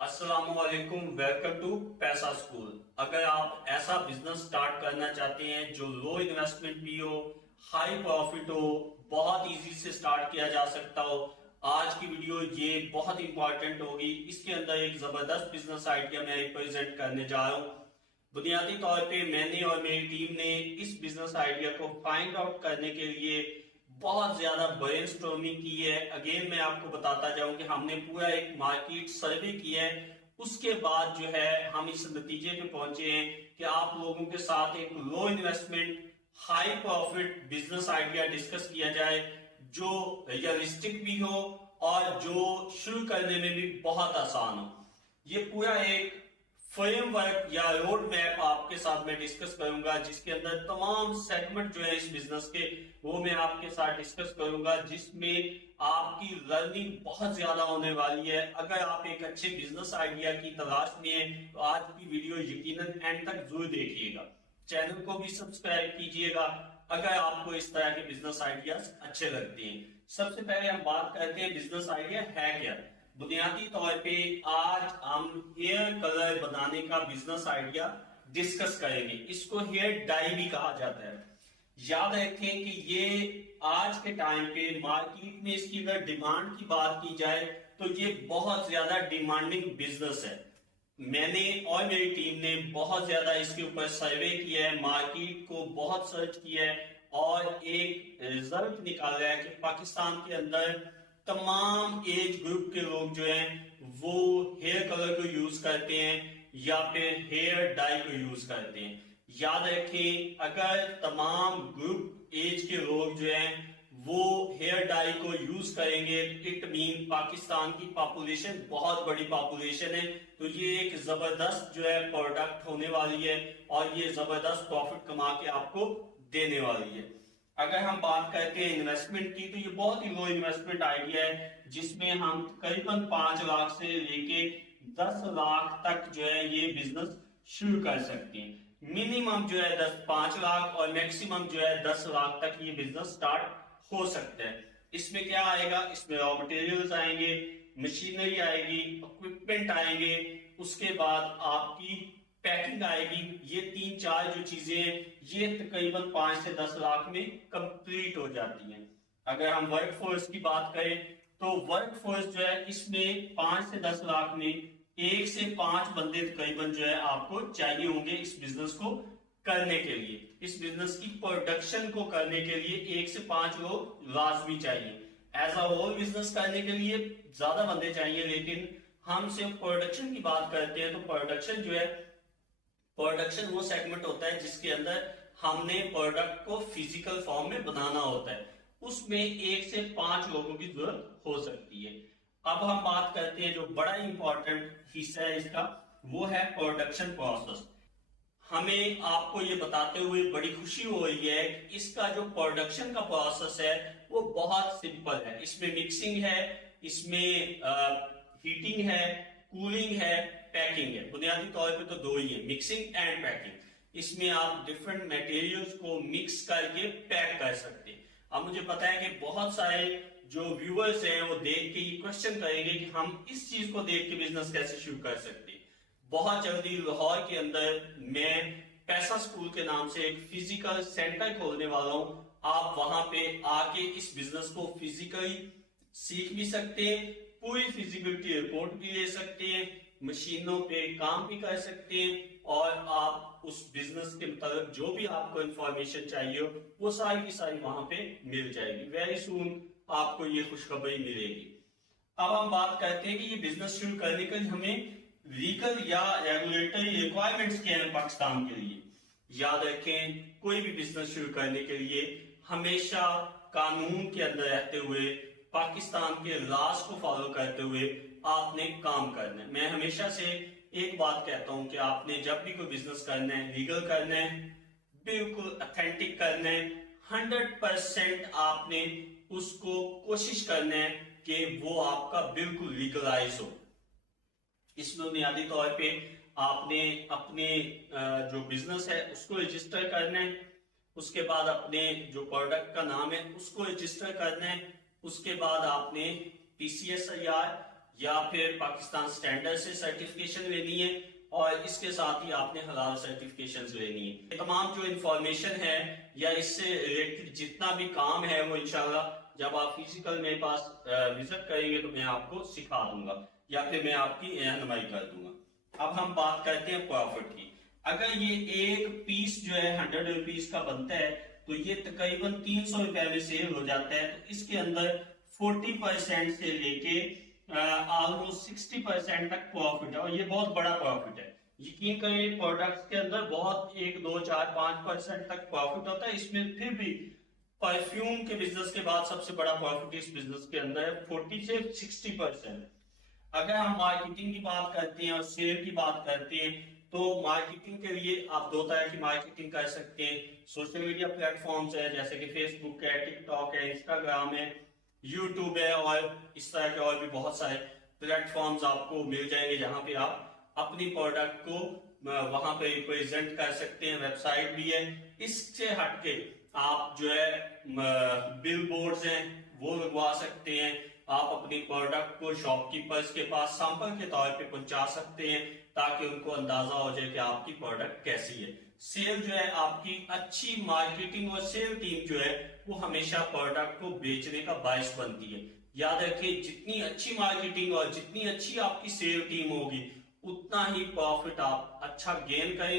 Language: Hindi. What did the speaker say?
अस्सलामुअलैकुम, वेलकम टू पैसा स्कूल। अगर आप ऐसा बिजनेस स्टार्ट करना चाहते हैं जो लो इन्वेस्टमेंट भी हो, हाई प्रॉफिट हो, बहुत इजी से स्टार्ट किया जा सकता हो, आज की वीडियो ये बहुत इंपॉर्टेंट होगी। इसके अंदर एक जबरदस्त बिजनेस आइडिया मैं प्रेजेंट करने जा रहा हूँ। बुनियादी तौर पे मैंने और मेरी टीम ने इस बिजनेस आइडिया को फाइंड आउट करने के लिए बहुत ज्यादा ब्रेनस्टॉर्मिंग की है। अगेन मैं आपको बताता जाऊं कि हमने पूरा एक मार्केट सर्वे किया है। उसके बाद जो है हम इस नतीजे पे पहुंचे हैं कि आप लोगों के साथ एक low investment high profit business idea discuss किया जाए जो रियलिस्टिक भी हो और जो शुरू करने में भी बहुत आसान हो। ये पूरा एक फ्रेमवर्क या रोड मैप आपके साथ मैं डिस्कस करूंगा जिसके अंदर तमाम सेगमेंट जो है इस बिजनेस के वो मैं आपके साथ डिस्कस करूंगा, जिसमें आपकी लर्निंग बहुत ज्यादा होने वाली है। अगर आप एक अच्छे बिजनेस आइडिया की तलाश में हैं तो आज की वीडियो यकीनन एंड तक जरूर देखिएगा। चैनल को भी सब्सक्राइब कीजिएगा अगर आपको इस तरह के बिजनेस आइडियाज अच्छे लगते हैं। सबसे पहले हम बात करते हैं बिजनेस आइडिया है क्या। बुनियादी तौर पे आज हम हेयर कलर बनाने का बिजनेस आइडिया डिस्कस करेंगे। इसको हेयर डाई भी कहा जाता है। याद रखें कि ये आज के टाइम पे मार्केट में इसकी अगर डिमांड की बात की जाए तो ये बहुत ज्यादा डिमांडिंग बिजनेस है। मैंने और मेरी टीम ने बहुत ज्यादा इसके ऊपर सर्वे किया है, मार्केट को बहुत सर्च किया है और एक रिजल्ट निकाला है कि पाकिस्तान के अंदर तमाम एज ग्रुप के लोग जो हैं वो हेयर कलर को यूज करते हैं या फिर हेयर डाई को यूज करते हैं। याद रखें, अगर तमाम ग्रुप एज के लोग जो हैं वो हेयर डाई को यूज करेंगे, इट मीन पाकिस्तान की पॉपुलेशन बहुत बड़ी पॉपुलेशन है, तो ये एक जबरदस्त जो है प्रोडक्ट होने वाली है और ये जबरदस्त प्रॉफिट कमा के आपको देने वाली है। अगर हम बात करते हैं इन्वेस्टमेंट की तो ये बहुत ही लो इन्वेस्टमेंट आइडिया है जिसमें हम करीबन 5 लाख से लेके 10 लाख तक जो है ये बिजनेस शुरू कर सकते हैं। मिनिमम जो है 5 लाख और मैक्सिमम जो है 10 लाख तक ये बिजनेस स्टार्ट हो सकता है। इसमें क्या आएगा, इसमें रॉ मटेरियल्स आएंगे, मशीनरी आएगी, इक्विपमेंट आएंगे, उसके बाद आपकी पैकिंग आएगी। ये 3-4 जो चीजें हैं ये तकरीबन 5 से 10 लाख में कंप्लीट हो जाती हैं। अगर हम वर्क फोर्स की बात करें तो वर्क फोर्स जो है इसमें 5 से 10 लाख में 1 से 5 बंदे तकरीबन जो है आपको चाहिए होंगे इस बिजनेस को करने के लिए। इस बिजनेस की प्रोडक्शन को करने के लिए 1 से 5 लोग लाजमी चाहिए। एज अ होल बिजनेस करने के लिए ज्यादा बंदे चाहिए, लेकिन हम सिर्फ प्रोडक्शन की बात करते हैं तो प्रोडक्शन जो है, प्रोडक्शन वो सेगमेंट होता है जिसके अंदर हमने प्रोडक्ट को फिजिकल फॉर्म में बनाना होता है, उसमें 1 से 5 लोगों की जरूरत हो सकती है। अब हम बात करते हैं जो बड़ा इंपॉर्टेंट हिस्सा है इसका, वो है प्रोडक्शन प्रोसेस। हमें आपको ये बताते हुए बड़ी खुशी हो रही है कि इसका जो प्रोडक्शन का प्रोसेस है वो बहुत सिंपल है। इसमें मिक्सिंग है, इसमें हीटिंग है, कूलिंग है, पैकिंग है। बुनियादी तौर पे तो दो ही है, मिक्सिंग एंड पैकिंग। इसमें आप डिफरेंट मटेरियल्स को मिक्स करके पैक कर सकते हैं। अब मुझे पता है कि बहुत सारे जो व्यूअर्स हैं वो देख के ये क्वेश्चन करेंगे कि हम इस चीज को देख के बिजनेस कैसे शुरू कर सकते हैं। बहुत जल्दी लाहौर के अंदर मैं पैसा स्कूल के नाम से एक फिजिकल सेंटर खोलने वाला हूं। आप वहां पे आके इस बिजनेस को फिजिकली सीख भी सकते हैं, पूरी फिजिबिलिटी रिपोर्ट भी ले सकते हैं, मशीनों पे काम भी कर सकते हैं और आप उस बिजनेस के मतलब जो भी आपको इंफॉर्मेशन चाहिए हो वो सारी की सारी वहां पे मिल जाएगी। वेरी सून आपको ये खुशखबरी मिलेगी। अब हम बात करते हैं कि ये बिजनेस शुरू करने के लिए हमें लीगल या रेगुलेटरी रिक्वायरमेंट्स क्या है पाकिस्तान के लिए। याद रखें, कोई भी बिजनेस शुरू करने के लिए हमेशा कानून के अंदर रहते हुए, पाकिस्तान के लॉज को फॉलो करते हुए आपने काम करना है। मैं हमेशा से एक बात कहता हूं कि आपने जब भी कोई बिजनेस करना है, लीगल करना है, बिल्कुल ऑथेंटिक करना है, 100% आपने उसको कोशिश करना है कि वो आपका बिल्कुल लीगलाइज हो। इसमें बुनियादी तौर पे आपने अपने जो बिजनेस है उसको रजिस्टर करना है, उसके बाद अपने जो प्रोडक्ट का नाम है उसको रजिस्टर करना है, उसके बाद आपने पीसीएस तैयार या फिर पाकिस्तान स्टैंडर्ड से सर्टिफिकेशन लेनी है, और इसके साथ ही आपने हलाल सर्टिफिकेशंस लेनी है। ये तमाम जो इंफॉर्मेशन है या इससे रिलेटेड जितना भी काम है वो इंशाल्लाह जब आप फिजिकल मेरे पास विजिट करेंगे तो मैं आपको सिखा दूंगा या फिर मैं आपकी रहनुमाई कर दूंगा। अब हम बात करते हैं प्रॉफिट की। अगर ये एक पीस जो है 100 रुपीज का बनता है तो ये तकरीबन 300 रुपए में सेल हो जाता है। तो इसके अंदर 40% से लेके ऑलमोस्ट 60% तक प्रॉफिट है, और ये बहुत बड़ा प्रॉफिट है। यकीन करें प्रोडक्ट्स के अंदर बहुत 1, 2, 4, 5% तक प्रॉफिट होता है। इसमें फिर भी परफ्यूम के बिजनेस के बाद सबसे बड़ा प्रॉफिट इस बिजनेस के अंदर है 40 से 60%। अगर हम मार्केटिंग की बात करते हैं और सेल की बात करते हैं तो मार्केटिंग के लिए आप दो तरह की मार्केटिंग कर सकते हैं। सोशल मीडिया प्लेटफॉर्म्स है जैसे कि फेसबुक है, टिकटॉक है, इंस्टाग्राम है, यूट्यूब है, और इस तरह के और भी बहुत सारे प्लेटफॉर्म्स आपको मिल जाएंगे जहां पे आप अपनी प्रोडक्ट को वहां पे रिप्रेजेंट कर सकते हैं। वेबसाइट भी है। इससे हटके आप जो है बिल बोर्ड्स हैं वो लगवा सकते हैं। आप अपनी प्रोडक्ट को शॉपकीपर्स के पास सैंपल के तौर पे पहुंचा सकते हैं ताकि उनको अंदाजा हो जाए कि आपकी प्रोडक्ट कैसी है। सेल जो है आपकी अच्छी मार्केटिंग और सेल टीम जो है वो हमेशा प्रोडक्ट को बेचने का बायस बनती है। याद रखिए जितनी अच्छी मार्केटिंग और जितनी अच्छी आपकी सेल टीम होगी उतना ही प्रॉफिट आप अच्छा गेन करेंगे।